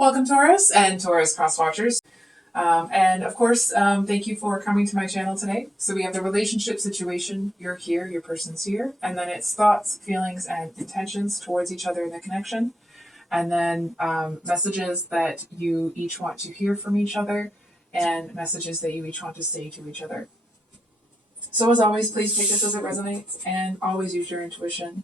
Welcome, Taurus and Taurus cross-watchers. And of course, thank you for coming to my channel today. So we have the relationship situation. You're here, your person's here. And then it's thoughts, feelings, and intentions towards each other in the connection. And then messages that you each want to hear from each other and messages that you each want to say to each other. So as always, please take this as it resonates and always use your intuition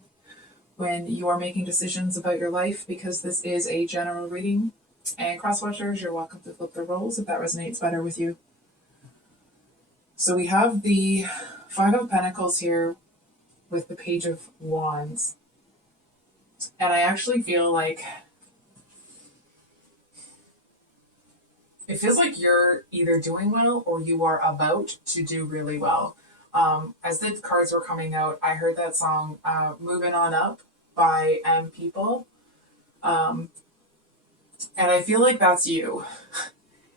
when you are making decisions about your life, because this is a general reading. And cross-watchers, you're welcome to flip the roles if that resonates better with you. So we have the Five of Pentacles here with the Page of Wands. And I actually feel like it feels like you're either doing well or you are about to do really well. As the cards were coming out, I heard that song, Moving On Up by People. And I feel like that's you.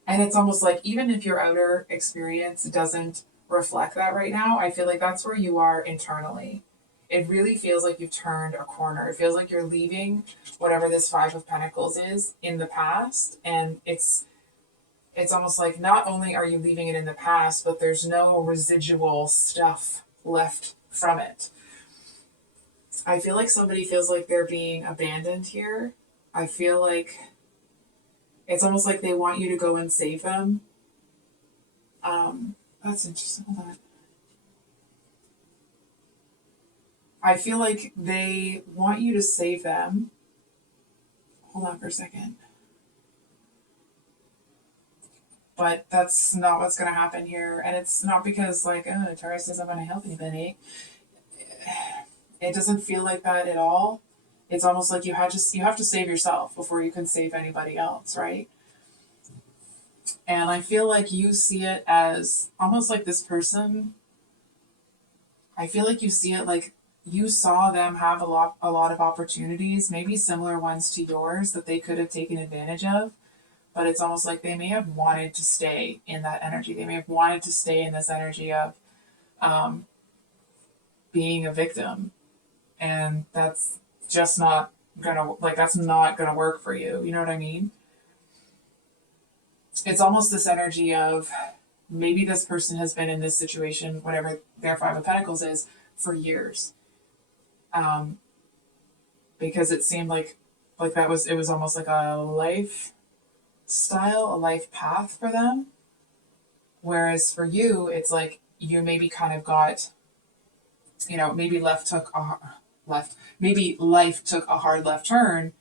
And it's almost like even if your outer experience doesn't reflect that right now, I feel like that's where you are internally. It really feels like you've turned a corner. It feels like you're leaving whatever this Five of Pentacles is in the past. And it's almost like not only are you leaving it in the past, but there's no residual stuff left from it. I feel like somebody feels like they're being abandoned here. I feel like it's almost like they want you to go and save them. That's interesting. Hold on. I feel like they want you to save them. Hold on for a second. But that's not what's going to happen here. And it's not because like, oh, Taurus isn't going to help anybody. It doesn't feel like that at all. It's almost like you have to save yourself before you can save anybody else, right? And I feel like you see it as almost like this person. I feel like you see it like you saw them have a lot of opportunities, maybe similar ones to yours that they could have taken advantage of. But it's almost like they may have wanted to stay in that energy. They may have wanted to stay in this energy of being a victim. And that's just not that's not gonna work for you. You know what I mean? It's almost this energy of maybe this person has been in this situation, whatever their Five of Pentacles is, for years. Because it seemed like it was almost like a lifestyle, a life path for them. Whereas for you, it's like you maybe kind of got, maybe life took a hard left turn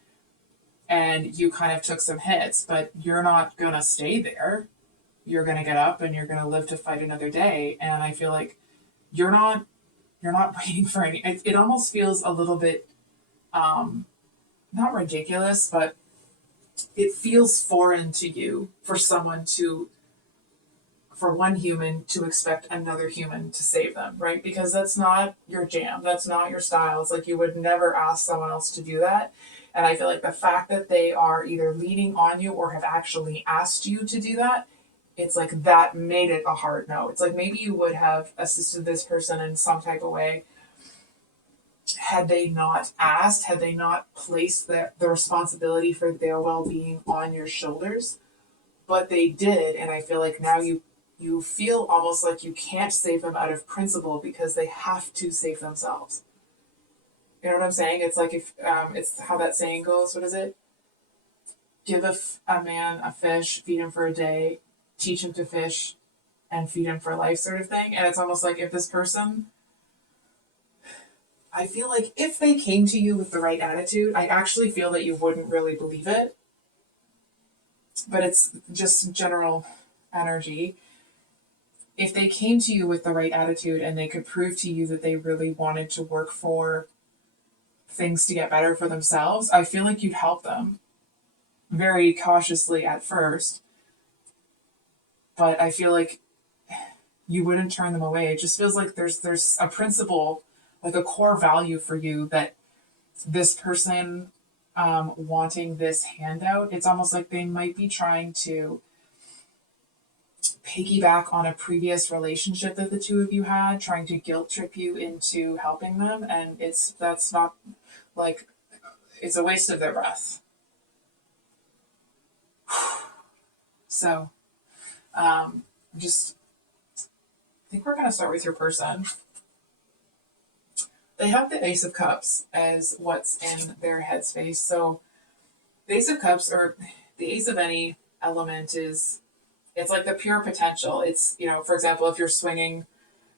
and you kind of took some hits, but you're not going to stay there. You're going to get up and you're going to live to fight another day. And I feel like you're not waiting for any, it almost feels a little bit, not ridiculous, but it feels foreign to you for one human to expect another human to save them, right? Because that's not your jam. That's not your style. It's like you would never ask someone else to do that. And I feel like the fact that they are either leaning on you or have actually asked you to do that, it's like that made it a hard no. It's like maybe you would have assisted this person in some type of way had they not asked, had they not placed the responsibility for their well-being on your shoulders. But they did, and I feel like now you feel almost like you can't save them out of principle because they have to save themselves. You know what I'm saying? It's like if it's how that saying goes. What is it? Give a man a fish, feed him for a day, teach him to fish, and feed him for life, sort of thing. And it's almost like if this person, I feel like if they came to you with the right attitude, I actually feel that you wouldn't really believe it. But it's just general energy. If they came to you with the right attitude and they could prove to you that they really wanted to work for things to get better for themselves, I feel like you'd help them very cautiously at first. But I feel like you wouldn't turn them away. It just feels like there's a principle, like a core value for you that this person wanting this handout, it's almost like they might be trying to piggyback on a previous relationship that the two of you had, trying to guilt trip you into helping them, and that's not like, it's a waste of their breath. So, just, I think we're going to start with your person. They have the Ace of Cups as what's in their headspace. So, the Ace of Cups, or the Ace of any element, it's like the pure potential. It's, for example, if you're swinging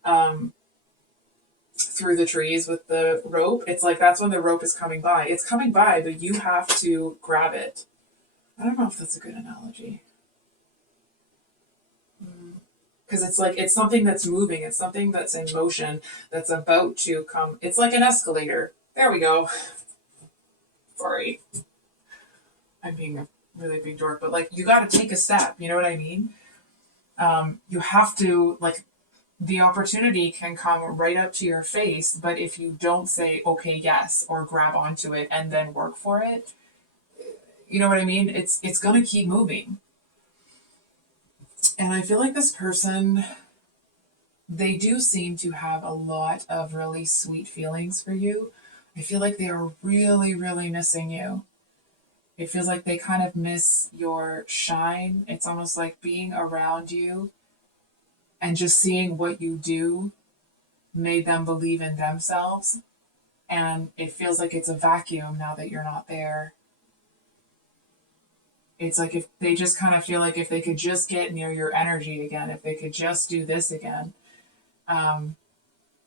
through the trees with the rope, it's like that's when the rope is coming by. It's coming by, but you have to grab it. I don't know if that's a good analogy. Because it's like, it's something that's moving, it's something that's in motion, that's about to come. It's like an escalator. There we go. Sorry. I'm being a really big dork, but like, you got to take a step. You know what I mean? You have to, like, the opportunity can come right up to your face, but if you don't say, okay, yes, or grab onto it and then work for it, you know what I mean? It's going to keep moving. And I feel like this person, they do seem to have a lot of really sweet feelings for you. I feel like they are really, really missing you. It feels like they kind of miss your shine. It's almost like being around you and just seeing what you do made them believe in themselves. And it feels like it's a vacuum now that you're not there. It's like if they just kind of feel like if they could just get near your energy again, if they could just do this again. And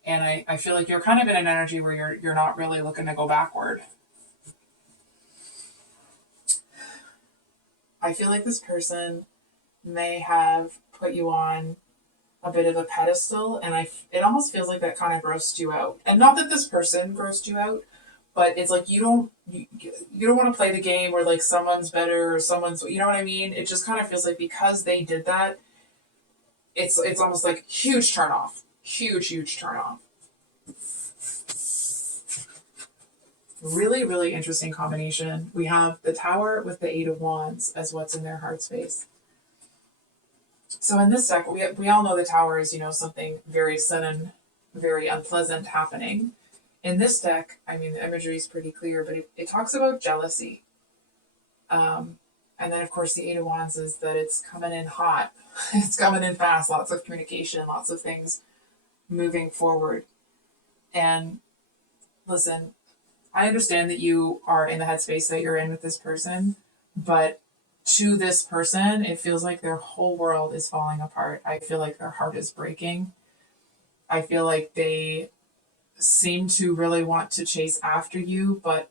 I feel like you're kind of in an energy where you're not really looking to go backward. I feel like this person may have put you on a bit of a pedestal, and it almost feels like that kind of grossed you out. And not that this person grossed you out, but it's like you don't want to play the game where like someone's better or someone's, you know what I mean? It just kind of feels like because they did that, it's almost like huge turn off. Huge turn off. Really, really interesting combination. We have the Tower with the Eight of Wands as what's in their heart space. So in this deck, we all know the Tower is, something very sudden, very unpleasant happening. In this deck, I mean, the imagery is pretty clear, but it talks about jealousy. And then, of course, the Eight of Wands is that it's coming in hot. It's coming in fast, lots of communication, lots of things moving forward. And listen, I understand that you are in the headspace that you're in with this person, but to this person, it feels like their whole world is falling apart. I feel like their heart is breaking. I feel like they seem to really want to chase after you, but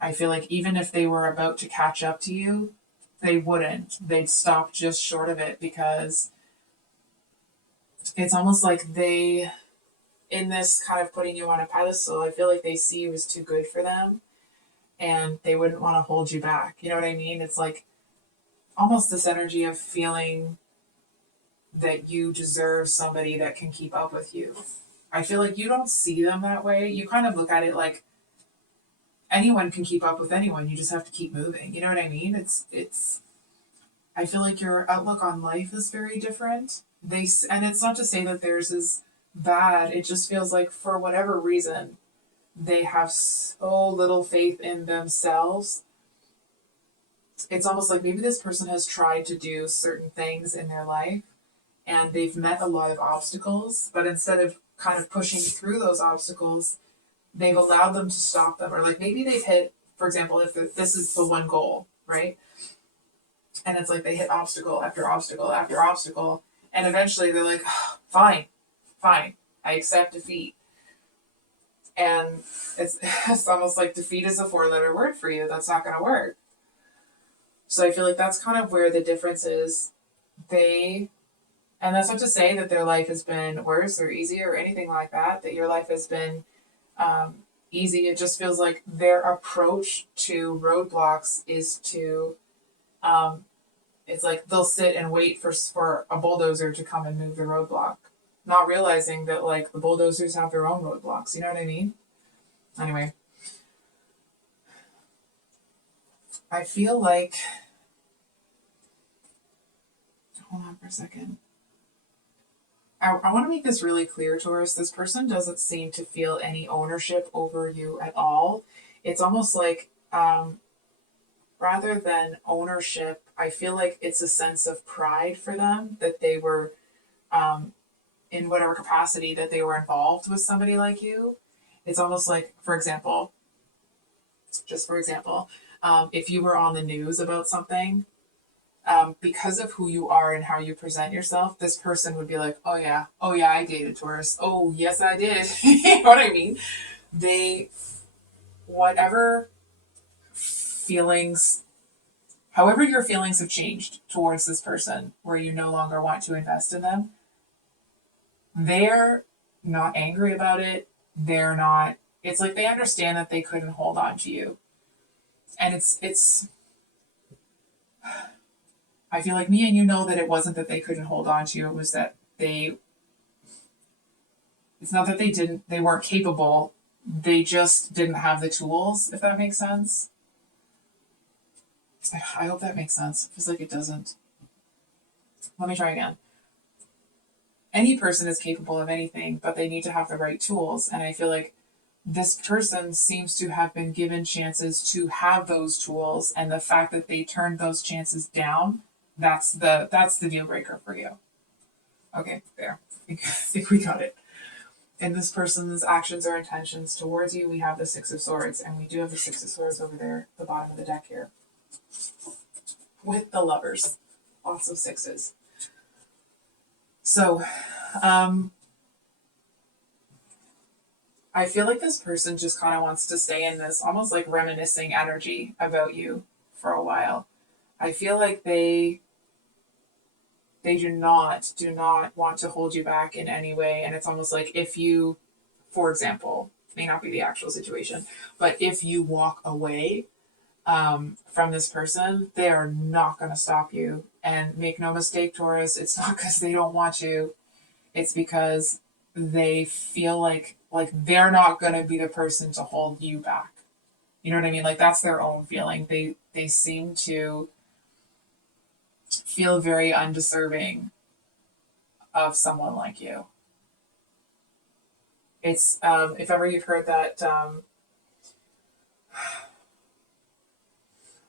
I feel like even if they were about to catch up to you, they wouldn't. They'd stop just short of it because it's almost like they, in this kind of putting you on a pedestal, I feel like they see you as too good for them and they wouldn't want to hold you back. You know what I mean? It's like almost this energy of feeling that you deserve somebody that can keep up with you. I feel like you don't see them that way. You kind of look at it like anyone can keep up with anyone. You just have to keep moving. You know what I mean? It's I feel like your outlook on life is very different. And it's not to say that theirs is bad. It just feels like for whatever reason, they have so little faith in themselves. It's almost like maybe this person has tried to do certain things in their life and they've met a lot of obstacles, but instead of kind of pushing through those obstacles, they've allowed them to stop them. Or like maybe they've hit, for example, if this is the one goal, right? And it's like they hit obstacle after obstacle after obstacle. And eventually they're like, oh, fine, I accept defeat. And it's almost like defeat is a 4-letter word for you. That's not going to work. So I feel like that's kind of where the difference is. And that's not to say that their life has been worse or easier or anything like that, that your life has been easy. It just feels like their approach to roadblocks is to, it's like they'll sit and wait for a bulldozer to come and move the roadblock, not realizing that like the bulldozers have their own roadblocks. You know what I mean? Anyway, I feel like, hold on for a second. I want to make this really clear, Taurus. This person doesn't seem to feel any ownership over you at all. It's almost like rather than ownership, I feel like it's a sense of pride for them that they were, in whatever capacity that they were involved with somebody like you. It's almost like, for example, just for example, if you were on the news about something, because of who you are and how you present yourself, this person would be like, oh yeah, I dated Taurus. Oh yes, I did. You know what I mean? They, whatever feelings, however your feelings have changed towards this person, where you no longer want to invest in them, they're not angry about it. They're not. It's like they understand that they couldn't hold on to you, and it's. I feel like me and you know that it wasn't that they couldn't hold on to you. It was that they. It's not that they didn't. They weren't capable. They just didn't have the tools. If that makes sense. I hope that makes sense. Feels like it doesn't. Let me try again. Any person is capable of anything, but they need to have the right tools. And I feel like this person seems to have been given chances to have those tools, and the fact that they turned those chances down, that's the deal breaker for you. Okay, there. I think we got it. In this person's actions or intentions towards you, we have the Six of Swords, and we do have the Six of Swords over there, the bottom of the deck here, with the Lovers. Lots of sixes. So, I feel like this person just kind of wants to stay in this almost like reminiscing energy about you for a while. I feel like they do not want to hold you back in any way. And it's almost like if you, for example, may not be the actual situation, but if you walk away from this person, they are not going to stop you. And make no mistake, Taurus, it's not because they don't want you. It's because they feel like they're not going to be the person to hold you back. You know what I mean? Like that's their own feeling. They seem to feel very undeserving of someone like you. It's if ever you've heard that I'm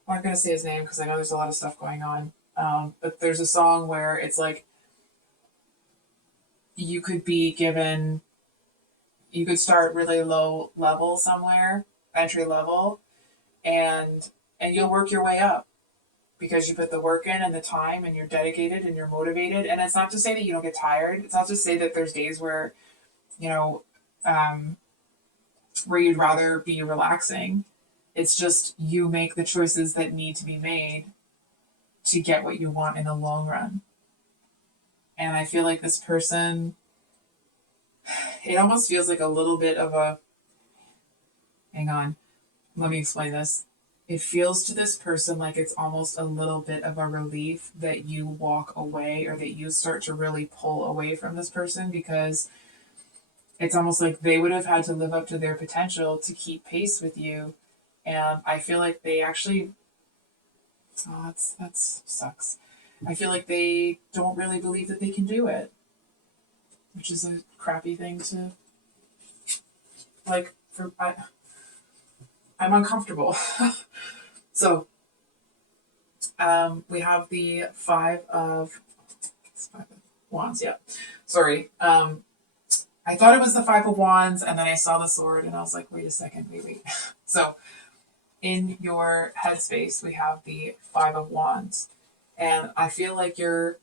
not going to say his name because I know there's a lot of stuff going on. But there's a song where it's like you could be given, you could start really low level somewhere, entry level, and you'll work your way up because you put the work in and the time and you're dedicated and you're motivated. And it's not to say that you don't get tired. It's not to say that there's days where, you know, where you'd rather be relaxing. It's just you make the choices that need to be made to get what you want in the long run. And I feel like this person, it almost feels like a little bit of a, hang on, let me explain this. It feels to this person like it's almost a little bit of a relief that you walk away or that you start to really pull away from this person, because it's almost like they would have had to live up to their potential to keep pace with you. And I feel like they actually, oh, that sucks. I feel like they don't really believe that they can do it, which is a crappy thing to, like, I'm uncomfortable. So, we have the Five of Wands, yeah. Sorry. I thought it was the Five of Wands, and then I saw the sword, and I was like, wait a second, wait. So, in your headspace, we have the Five of Wands. And I feel like the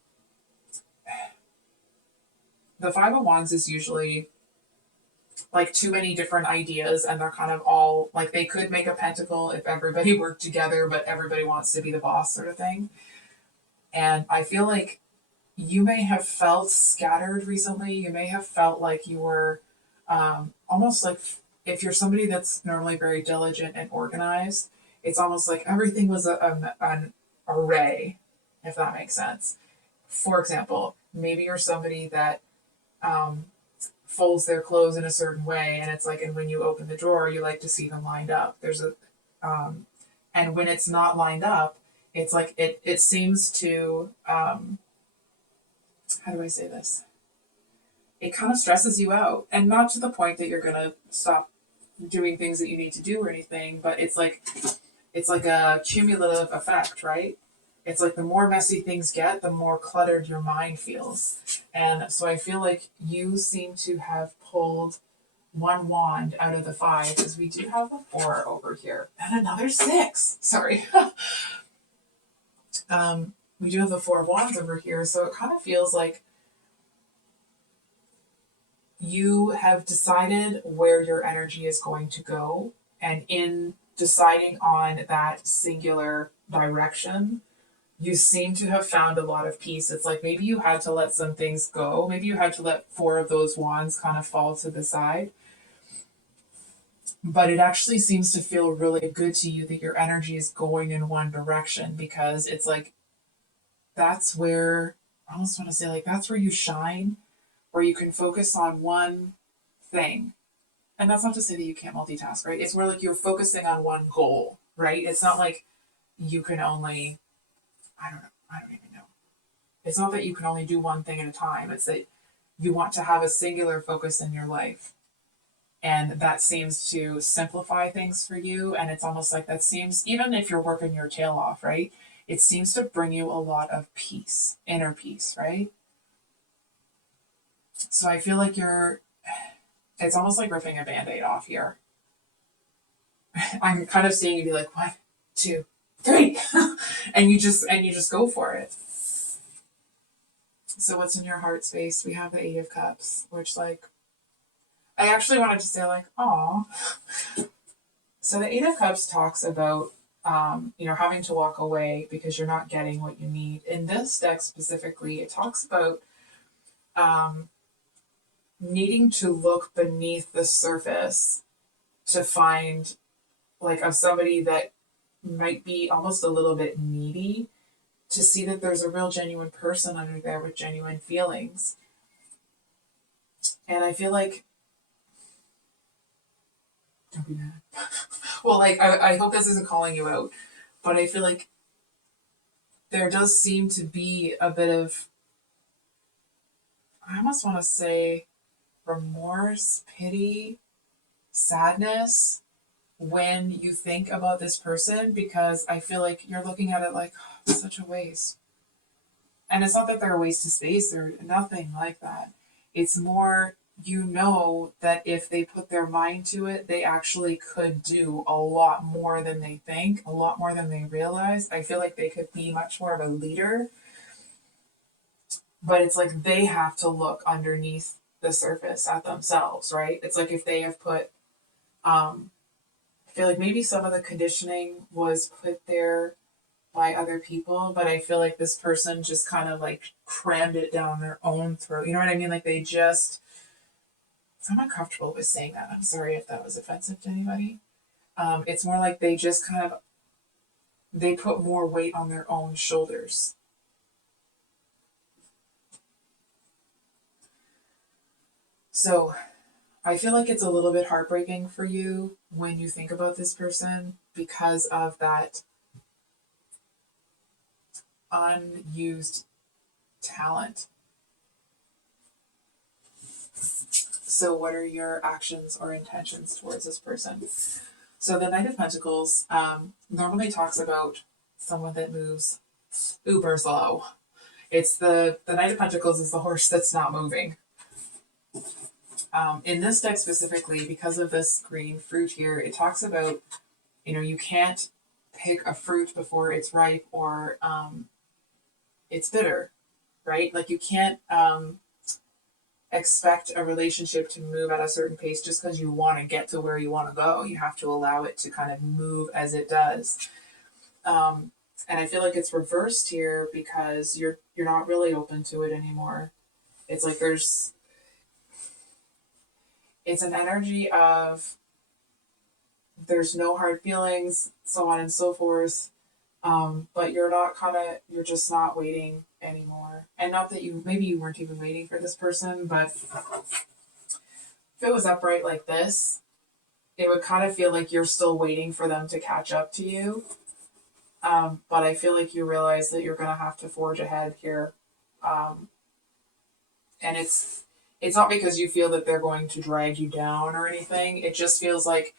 Five of Wands is usually like too many different ideas, and they're kind of all like they could make a pentacle if everybody worked together, but everybody wants to be the boss sort of thing. And I feel like you may have felt scattered recently. You may have felt like you were almost like, if you're somebody that's normally very diligent and organized, it's almost like everything was an array, if that makes sense. For example, maybe you're somebody that folds their clothes in a certain way, and it's like, and when you open the drawer, you like to see them lined up. And when it's not lined up, it's like it seems to how do I say this? It kind of stresses you out, and not to the point that you're gonna stop doing things that you need to do or anything, but it's like it's like a cumulative effect, right? It's like the more messy things get, the more cluttered your mind feels. And so I feel like you seem to have pulled one wand out of the five, because we do have a four over here and another six. Sorry. We do have the four of wands over here. So it kind of feels like you have decided where your energy is going to go. And in deciding on that singular direction, you seem to have found a lot of peace. It's like maybe you had to let some things go. Maybe you had to let four of those wands kind of fall to the side. But it actually seems to feel really good to you that your energy is going in one direction, because it's like that's where, I almost want to say, like, that's where you shine, where you can focus on one thing. And that's not to say that you can't multitask, right? It's more like you're focusing on one goal, right? It's not like you can only, I don't know, I don't even know. It's not that you can only do one thing at a time. It's that you want to have a singular focus in your life. And that seems to simplify things for you. And it's almost like that seems, even if you're working your tail off, right? It seems to bring you a lot of peace, inner peace, right? So I feel like it's almost like ripping a Band-Aid off here. I'm kind of seeing you be like, 1, 2, 3, and you just go for it. So what's in your heart space? We have the Eight of Cups, which, like, I actually wanted to say, like, aw. So the Eight of Cups talks about, having to walk away because you're not getting what you need. In this deck specifically, it talks about needing to look beneath the surface to find, like, of somebody that might be almost a little bit needy, to see that there's a real genuine person under there with genuine feelings. And I feel like, don't be mad. Well, like, I hope this isn't calling you out, but I feel like there does seem to be a bit of, I almost want to say, remorse, pity, sadness when you think about this person, because I feel like you're looking at it like, oh, it's such a waste. And it's not that they're a waste of space or nothing like that. It's more, that if they put their mind to it, they actually could do a lot more than they think, a lot more than they realize. I feel like they could be much more of a leader. But it's like they have to look underneath the surface at themselves, right? It's like if they have put, I feel like maybe some of the conditioning was put there by other people, but I feel like this person just kind of like crammed it down their own throat. You know what I mean? Like I'm not comfortable with saying that. I'm sorry if that was offensive to anybody. It's more like they just they put more weight on their own shoulders. So I feel like it's a little bit heartbreaking for you when you think about this person, because of that unused talent. So what are your actions or intentions towards this person? So the Knight of Pentacles normally talks about someone that moves uber slow. It's the Knight of Pentacles is the horse that's not moving. In this deck specifically, because of this green fruit here, it talks about, you can't pick a fruit before it's ripe or it's bitter, right? Like you can't expect a relationship to move at a certain pace just because you want to get to where you want to go. You have to allow it to kind of move as it does. And I feel like it's reversed here because you're not really open to it anymore. It's like it's an energy of there's no hard feelings, so on and so forth. But you're just not waiting anymore. And not that maybe you weren't even waiting for this person, but if it was upright like this, it would kind of feel like you're still waiting for them to catch up to you. But I feel like you realize that you're going to have to forge ahead here. And it's not because you feel that they're going to drag you down or anything. It just feels like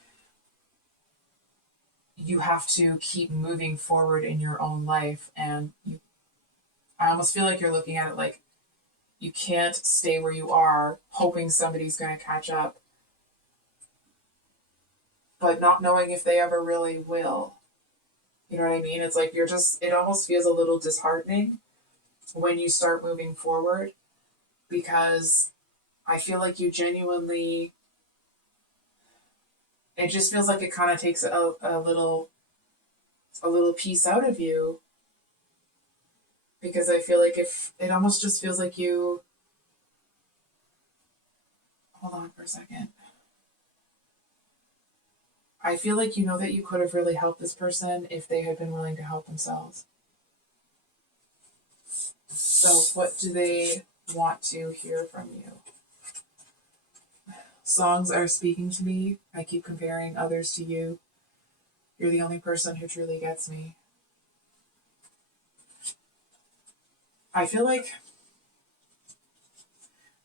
you have to keep moving forward in your own life. And I almost feel like you're looking at it like you can't stay where you are hoping somebody's going to catch up, but not knowing if they ever really will. You know what I mean? It's like it almost feels a little disheartening when you start moving forward, because I feel like you genuinely, it just feels like it kind of takes a little piece out of you, because I feel like if it almost just feels like you, hold on for a second. I feel like you know that you could have really helped this person if they had been willing to help themselves. So what do they want to hear from you? Songs are speaking to me. I keep comparing others to you. You're the only person who truly gets me. I feel like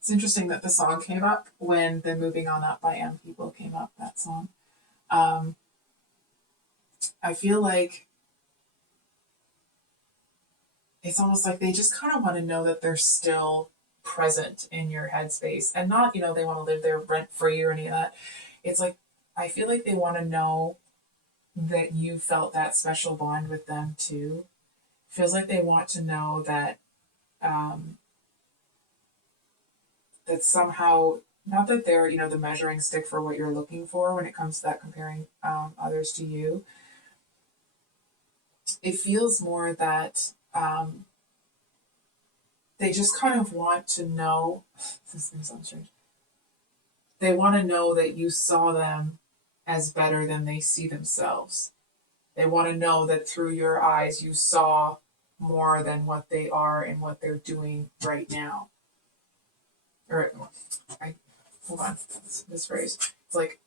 it's interesting that the song came up when the Moving On Up by M People came up, that song. I feel like it's almost like they just kind of want to know that they're still present in your headspace, and not, they want to live there rent free or any of that. It's like, I feel like they want to know that you felt that special bond with them too. Feels like they want to know that, that somehow, not that they're, the measuring stick for what you're looking for when it comes to that comparing others to you. It feels more that they just kind of want to know, this thing sounds strange. They want to know that you saw them as better than they see themselves. They want to know that through your eyes you saw more than what they are and what they're doing right now. Or, hold on, this phrase. It's like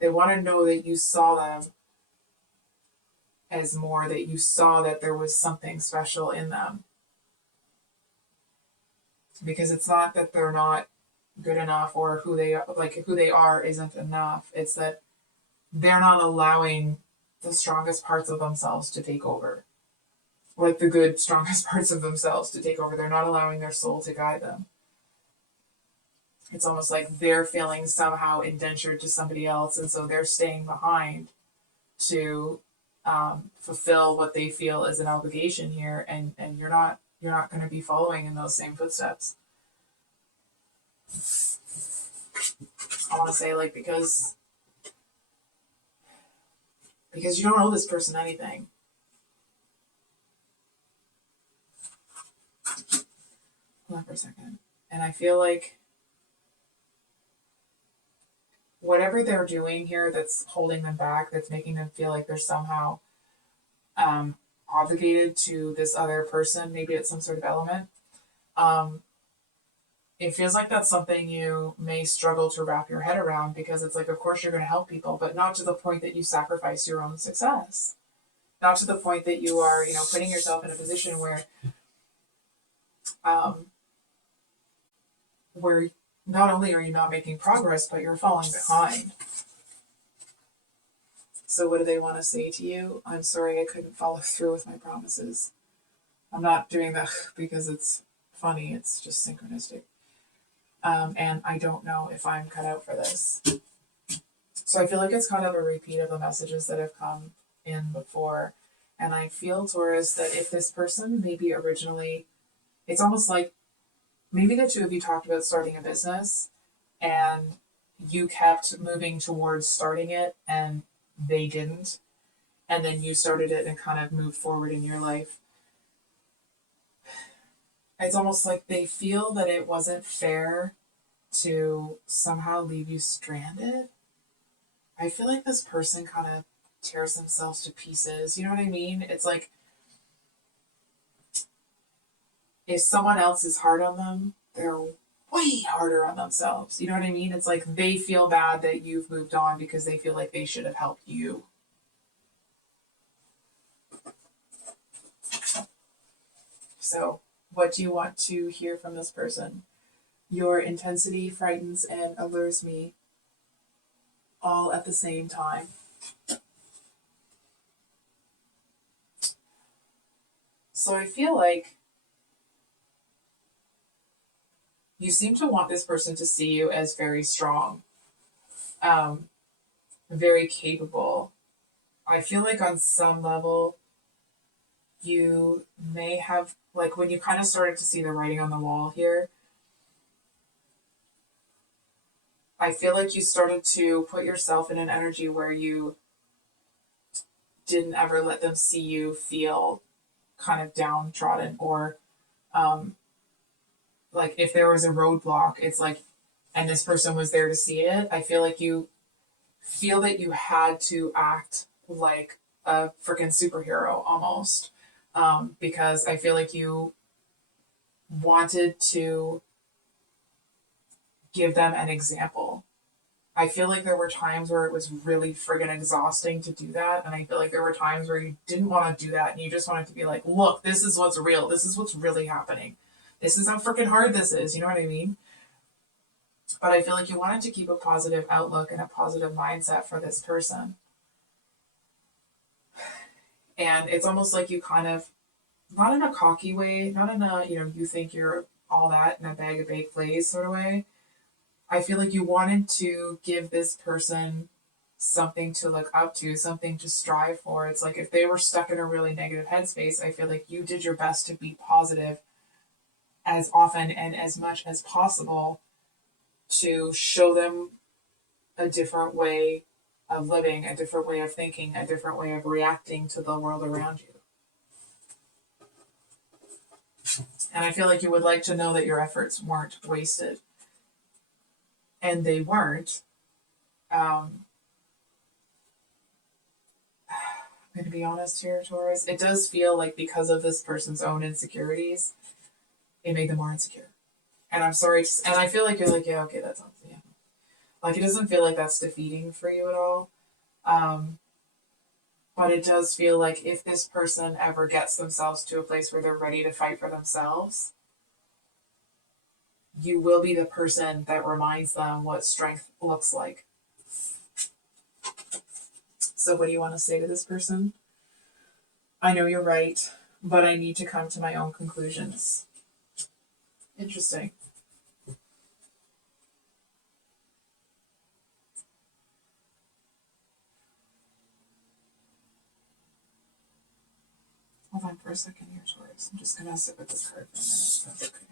they want to know that you saw them as more, that you saw that there was something special in them. Because it's not that they're not good enough, or who they are isn't enough. It's that they're not allowing the strongest parts of themselves to take over. Like the good, strongest parts of themselves to take over. They're not allowing their soul to guide them. It's almost like they're feeling somehow indentured to somebody else, and so they're staying behind to fulfill what they feel is an obligation here, and you're not going to be following in those same footsteps. I want to say, like, because you don't owe this person anything. Hold on for a second. And I feel like whatever they're doing here that's holding them back, that's making them feel like they're somehow obligated to this other person, maybe it's some sort of element, it feels like that's something you may struggle to wrap your head around, because it's like, of course you're going to help people, but not to the point that you sacrifice your own success. Not to the point that you are, putting yourself in a position where not only are you not making progress, but you're falling behind. So what do they want to say to you? I'm sorry I couldn't follow through with my promises. I'm not doing that because it's funny, it's just synchronistic. And I don't know if I'm cut out for this. So I feel like it's kind of a repeat of the messages that have come in before. And I feel, Taurus, that if this person maybe originally, it's almost like maybe the two of you talked about starting a business and you kept moving towards starting it and they didn't. And then you started it and kind of moved forward in your life. It's almost like they feel that it wasn't fair to somehow leave you stranded. I feel like this person kind of tears themselves to pieces. You know what I mean? It's like if someone else is hard on them, they're way harder on themselves. You know what I mean? It's like they feel bad that you've moved on because they feel like they should have helped you. So, what do you want to hear from this person? Your intensity frightens and allures me all at the same time. So I feel like you seem to want this person to see you as very strong, um, very capable. I feel like on some level, you may have, like, when you kind of started to see the writing on the wall here, I feel like you started to put yourself in an energy where you didn't ever let them see you feel kind of downtrodden, or um, like if there was a roadblock, it's like, and this person was there to see it. I feel like you feel that you had to act like a freaking superhero almost, because I feel like you wanted to give them an example. I feel like there were times where it was really friggin' exhausting to do that. And I feel like there were times where you didn't want to do that and you just wanted to be like, look, this is what's real. This is what's really happening. This is how freaking hard this is. You know what I mean? But I feel like you wanted to keep a positive outlook and a positive mindset for this person. And it's almost like you kind of, not in a cocky way, not in a, you think you're all that in a bag of baked lays sort of way. I feel like you wanted to give this person something to look up to, something to strive for. It's like if they were stuck in a really negative headspace, I feel like you did your best to be positive as often and as much as possible to show them a different way of living, a different way of thinking, a different way of reacting to the world around you. And I feel like you would like to know that your efforts weren't wasted. And they weren't. I'm going to be honest here, Taurus. It does feel like because of this person's own insecurities, it made them more insecure. And I'm sorry, and I feel like you're like, yeah, okay, that sounds, yeah. Like it doesn't feel like that's defeating for you at all. But it does feel like if this person ever gets themselves to a place where they're ready to fight for themselves, you will be the person that reminds them what strength looks like. So what do you want to say to this person? I know you're right, but I need to come to my own conclusions. Interesting. Hold on for a second here, Taurus. I'm just going to sit with this card for a minute. That's okay.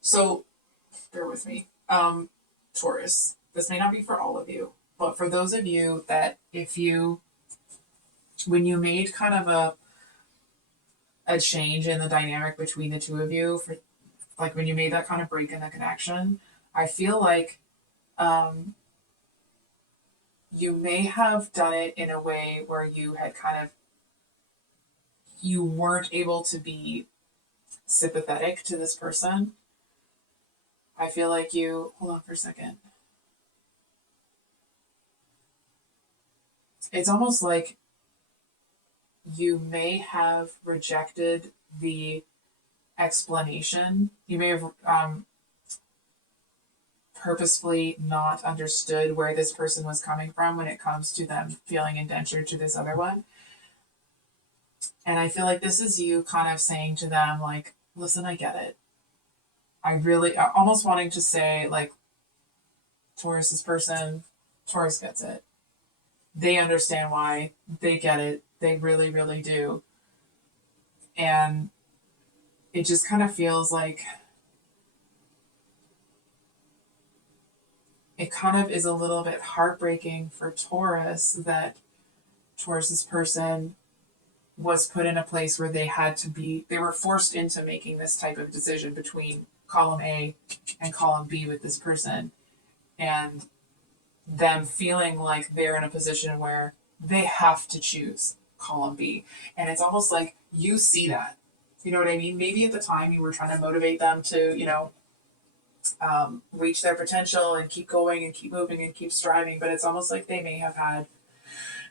So, bear with me. Taurus, this may not be for all of you, but for those of you that when you made kind of a change in the dynamic between the two of you, for like when you made that kind of break in the connection, I feel like you may have done it in a way where you had you weren't able to be sympathetic to this person. I feel like hold on for a second. It's almost like you may have rejected the explanation. You may have purposefully not understood where this person was coming from when it comes to them feeling indentured to this other one. And I feel like this is you kind of saying to them, like, listen, I get it. Almost wanting to say, like, Taurus gets it. They understand why. They get it. They really, really do. And it just kind of feels like it kind of is a little bit heartbreaking for Taurus that Taurus's person was put in a place where they were forced into making this type of decision between column A and column B with this person, and them feeling like they're in a position where they have to choose column B. And it's almost like you see that. You know what I mean? Maybe at the time you were trying to motivate them to, reach their potential and keep going and keep moving and keep striving. But it's almost like they may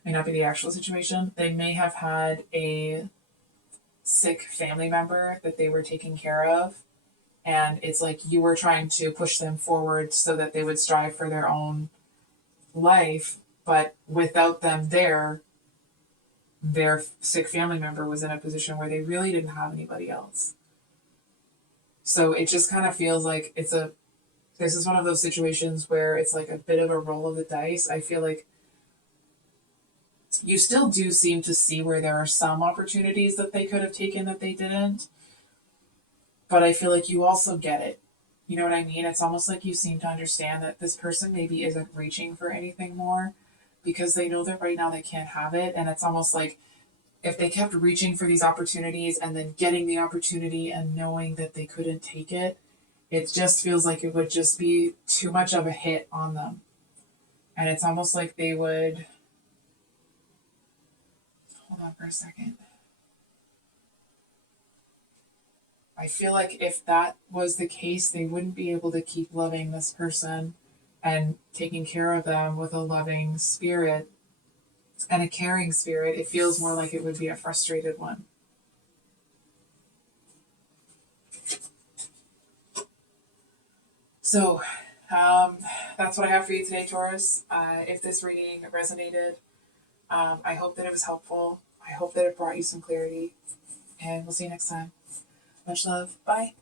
not be the actual situation. They may have had a sick family member that they were taking care of. And it's like you were trying to push them forward so that they would strive for their own life, but without them there, their sick family member was in a position where they really didn't have anybody else. So it just kind of feels like this is one of those situations where it's like a bit of a roll of the dice. I feel like you still do seem to see where there are some opportunities that they could have taken that they didn't. But I feel like you also get it. You know what I mean? It's almost like you seem to understand that this person maybe isn't reaching for anything more because they know that right now they can't have it. And it's almost like if they kept reaching for these opportunities and then getting the opportunity and knowing that they couldn't take it, it just feels like it would just be too much of a hit on them. And it's almost like they would. Hold on for a second. I feel like if that was the case, they wouldn't be able to keep loving this person and taking care of them with a loving spirit and a caring spirit. It feels more like it would be a frustrated one. So that's what I have for you today, Taurus. If this reading resonated, I hope that it was helpful. I hope that it brought you some clarity. And we'll see you next time. Much love. Bye.